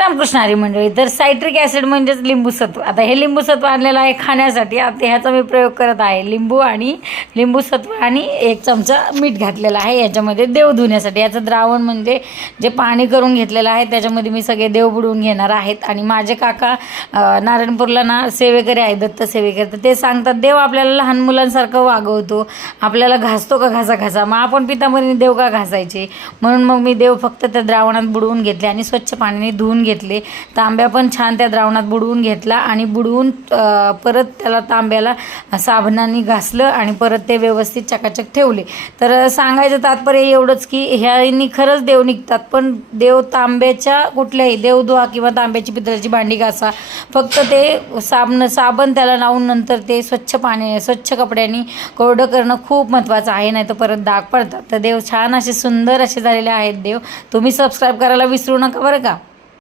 रामकृष्ण हरी मंडळी. तर citric acid म्हणजेच लिंबूसत्व. आता हे लिंबूसत्व आणलेलं आहे खाण्यासाठी. आता ह्याचा मी प्रयोग करत आहे. लिंबूसत्व आणि 1 चमचा मीठ घातलेलं आहे याच्यामध्ये देव धुण्यासाठी. याचं द्रावण म्हणजे जे पाणी करून घेतलेलं आहे त्याच्यामध्ये मी सगळे देव बुडवून घेणार आहेत. आणि माझे काका नारायणपूरला ना सेवेकरी आहे, दत्त सेवेकरी. तर ते सांगतात देव आपल्याला लहान मुलांसारखं वागवतो, आपल्याला घासतो का घासा. मग आपण पितांबरीने देव का घासायचे. म्हणून मग मी देव फक्त त्या द्रावणात बुडवून घेतले आणि स्वच्छ पाण्याने धुवून घेतले. तांब्या पण छान त्या द्रावणात बुडवून घेतला आणि बुडवून परत त्याला तांब्याला साबणाने घासलं आणि परत ते व्यवस्थित चकाचक ठेवले. तर सांगायचं तात्पर्य एवढंच की ह्यानी खरंच देव निघतात. पण देव तांब्याच्या कुठल्याही देवधुवा किंवा तांब्याची पितळाची भांडी घासा, फक्त ते साबण त्याला लावून नंतर ते स्वच्छ कपड्यांनी कोरडं करणं खूप महत्त्वाचं आहे, नाही तर परत डाग पडतात. तर देव छान असे सुंदर असे झालेले आहेत देव. तुम्ही सबस्क्राईब करायला विसरू नका बरं का.